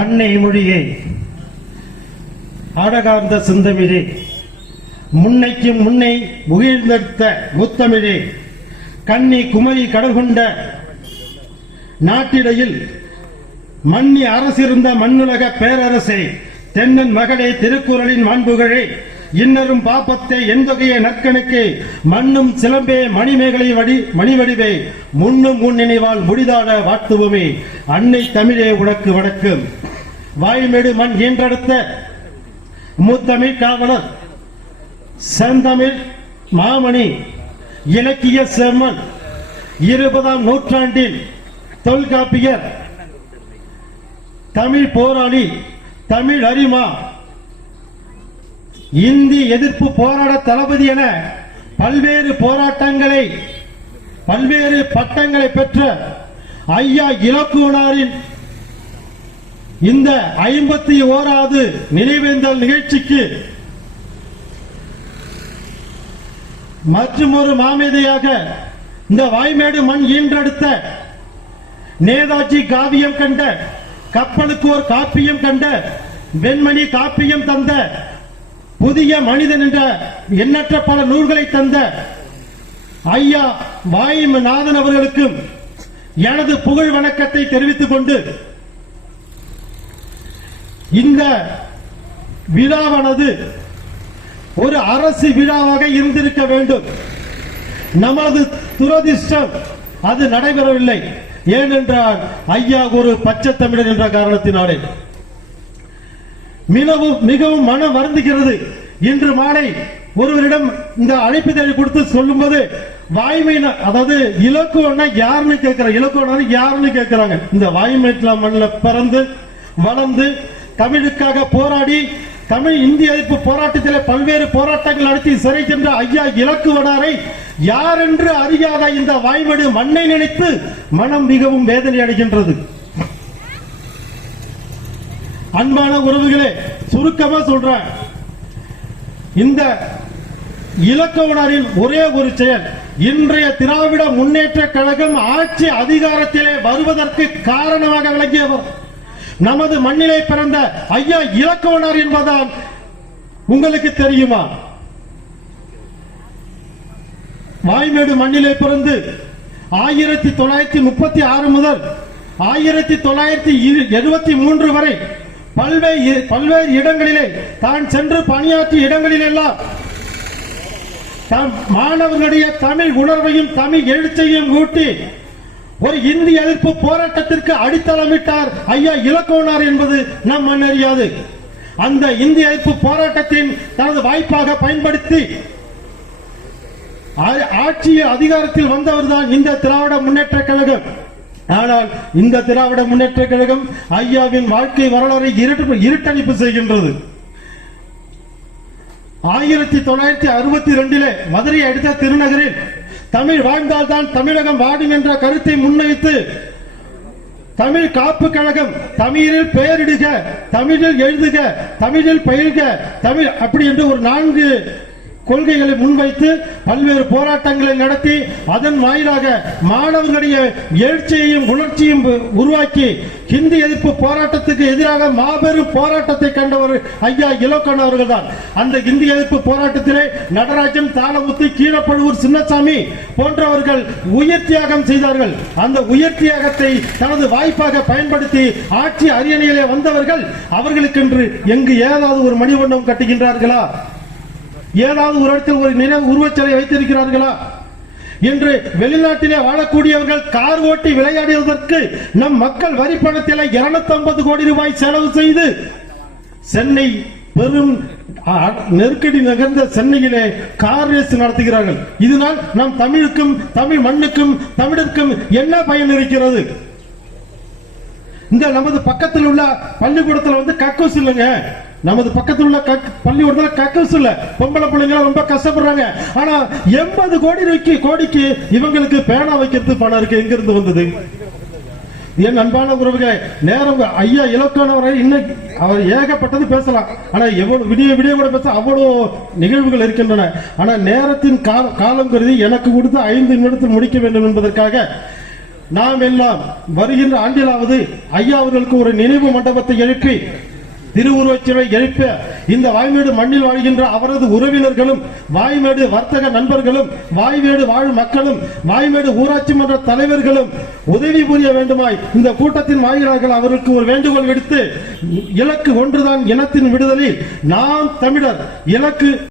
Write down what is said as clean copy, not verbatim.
அன்னை மொழியே, அடகார்ந்த செந்தமிழே, முன்னைக்கும் முன்னை முகிழ்ந்தெடுத்த முத்தமிழே, கன்னி குமரி கடல் கொண்ட நாட்டிடையில் மன்னி அரசிருந்த மண்ணுலக பேரரசே, தென்னன் மகளே, திருக்குறளின் மாண்புகளே, இன்னரும் பாப்பத்தை எந்தொகைய நற்கணக்கே, மண்ணும் சிலம்பே, மணிமேகலை மணிவடிவே, முன்னும் முன் நினைவால் முடிதாட வாழ்த்துவோமே. அன்னை தமிழே உனக்கு வணக்கம். வாய்மேடு மண் ஈன்றெடுத்த முத்தமிழ் காவலர், செந்தமிழ் மாமணி, இலக்கிய செம்மன், 20ஆம் நூற்றாண்டில் தொல்காப்பியர், தமிழ் போராளி, தமிழ் அரிமா, இந்தி எதிர்ப்பு போராட தளபதி என பல்வேறு போராட்டங்களை, பல்வேறு பட்டங்களை பெற்ற ஐயா இலக்குவனாரின் இந்த 51வது நினைவேந்தல் நிகழ்ச்சிக்கு மற்றொரு மாமேதையாக இந்த வாய்மேடு மண் ஈன்றெடுத்த நேதாஜி காவியம் கண்ட, கப்பலுக்கு ஒரு காப்பியம் கண்ட, வெண்மணி காப்பியம் தந்த, புதிய மனிதன் என்ற எண்ணற்ற பல நூல்களை தந்த ஐயா வாய்மநாதன் அவர்களுக்கும் எனது புகழ் வணக்கத்தை தெரிவித்துக் கொண்டு, இந்த விழாவானது ஒரு அரசு விழாவாக இருந்திருக்க வேண்டும். நமது துரதிர்ஷ்டம் அது நடைபெறவில்லை. ஏனென்றால் ஐயா ஒரு பச்சை தமிழர் என்ற காரணத்தினாலே மிகவும் மனம் வருந்துகிறது. இன்று மாலை ஒருவரிடம் இந்த அழைப்புதழை கொடுத்து சொல்லும்போது, வாய்மை, அதாவது இலக்குவனா யாருன்னு கேட்கிறாங்க, இலக்குவனா யாருன்னு கேட்கிறாங்க. இந்த வாய்மையில மண்ணில் பிறந்து வளர்ந்து தமிழுக்காக போராடி, தமிழ் இந்திய எதிர்ப்பு போராட்டத்தில் பல்வேறு போராட்டங்கள் நடத்தி சிறை சென்ற ஐயா இலக்குவனாரை யார் என்று அறியாத இந்த வாய்மேடு மண்ணை நினைத்து மனம் மிகவும் வேதனை அடைகின்றது. அன்பான உறவுகளே, சுருக்கமா சொல்றேன், இந்த இலக்குவனாரின் ஒரே ஒரு செயல், இன்றைய திராவிட முன்னேற்ற கழகம் ஆட்சி அதிகாரத்திலே வருவதற்கு காரணமாக விளங்கியவர் நமது மண்ணிலே பிறந்த ஐயா இலக்குவனார் என்பதால் உங்களுக்கு தெரியுமா? வாய்மேடு மண்ணிலே பிறந்து 1936 முதல் 1973 வரை பல்வேறு இடங்களிலே தான் சென்று பணியாற்றிய இடங்களில் எல்லாம் மாணவர்களுடைய தமிழ் உணர்வையும் தமிழ் எழுச்சையும் ஊட்டி ஒரு இந்திய எதிர்ப்பு போராட்டத்திற்கு அடித்தளமிட்டார் ஐயா இலக்குவனார் என்பது நம் மண்ணறியாது. அந்த இந்திய எதிர்ப்பு போராட்டத்தின் தனது வாய்ப்பாக பயன்படுத்தி ஆட்சி அதிகாரத்தில் வந்தவர்தான் இந்த திராவிட முன்னேற்ற கழகம். ஆனால் இந்த திராவிட முன்னேற்ற கழகம் ஐயாவின் வாழ்க்கை வரலாறை இருட்டடிப்பு செய்கின்றது. 1962 மதுரை அடுத்த திருநகரில் தமிழ் வாழ்ந்தால்தான் தமிழகம் வாடும் என்ற கருத்தை முன்வைத்து தமிழ் காப்பு கழகம், தமிழில் பெயரிடுக, தமிழில் எழுதுக, தமிழில் பயில்க, தமிழ் அப்படி என்று ஒரு 4 கொள்கைகளை முன்வைத்து பல்வேறு போராட்டங்களை நடத்தி அதன் வாயிலாக மாணவர்களுடைய எழுச்சியையும் உணர்ச்சியும் உருவாக்கி ஹிந்தி எதிர்ப்பு போராட்டத்துக்கு எதிராக மாபெரும் போராட்டத்தை கண்டவர் ஐயா இலக்குவனார் அவர்கள் தான். அந்த ஹிந்தி எதிர்ப்பு போராட்டத்திலே நடராஜன், தாளமுத்து, கீழப்படுவூர் சின்னசாமி போன்றவர்கள் உயிர் தியாகம் செய்தார்கள். அந்த உயிர் தியாகத்தை தனது வாய்ப்பாக பயன்படுத்தி ஆட்சி அரியணையிலே வந்தவர்கள் அவர்களுக்கென்று எங்கு ஏதாவது ஒரு மணிமண்டபம் கட்டுகின்றார்களா? ஏதாவது ஒரு இடத்தில் ஒரு நினைவு உருவச்சிலை வைத்திருக்கிறார்களா என்று வெளிநாட்டிலே வாழக்கூடியவர்கள் கார் ஓட்டி விளையாடுவதற்கு நம் மக்கள் வரி பணத்தில் 250 கோடி ரூபாய் செலவு செய்து சென்னை பெரும் நெருக்கடி நகர்ந்த சென்னையிலே கார் ரேஸ் நடத்துகிறார்கள். இதனால் நம் தமிழுக்கும் தமிழ் மண்ணுக்கும் தமிழருக்கும் என்ன பயன் இருக்கிறது? இந்த நமது பக்கத்தில் உள்ள பள்ளிக்கூடத்தில் வந்து கக்கூஸ் இல்லைங்க. நமது பக்கத்தில் உள்ள பள்ளிக்கூடத்தில் கக்கூஸ் இல்ல, பொம்பளை பிள்ளைங்க ரொம்ப கஷ்டப்படுறாங்க. ஆனா 80 கோடிக்கு இவங்களுக்கு பேனா வைக்கிறது பணம் இருக்கு. எங்க இருந்து வந்தது? என் அன்பான உறவுகளை, நேரம் ஐயா இலக்குவனாரை இன்னைக்கு அவர் ஏகப்பட்டது பேசலாம். ஆனா எவ்வளவு விடிய கூட பேச அவ்வளவு நிகழ்வுகள் இருக்கின்றன. ஆனா நேரத்தின் காலம் கருதி எனக்கு கொடுத்து 5 நிமிடத்தில் முடிக்க வேண்டும் என்பதற்காக நாம் எல்லாம் வருகின்ற ஆண்டிலாவது ஐயா அவர்களுக்கு ஒரு நினைவு மண்டபத்தை எழுப்பி திருவுருவச் சிலை எழுப்ப இந்த வாய்மேடு மண்ணில் வாழ்கின்ற அவரது உறவினர்களும் வாய்மேடு வர்த்தக நண்பர்களும் வாய்மேடு வாழும் மக்களும் வாய்மேடு ஊராட்சி மன்ற தலைவர்களும் உதவி புரிய வேண்டுமாய் இந்த கூட்டத்தின் வாயிலாக அவருக்கு ஒரு வேண்டுகோள் விடுத்து, இலக்கு ஒன்றுதான், இனத்தின் விடுதலை. நாம் தமிழர். இலக்கு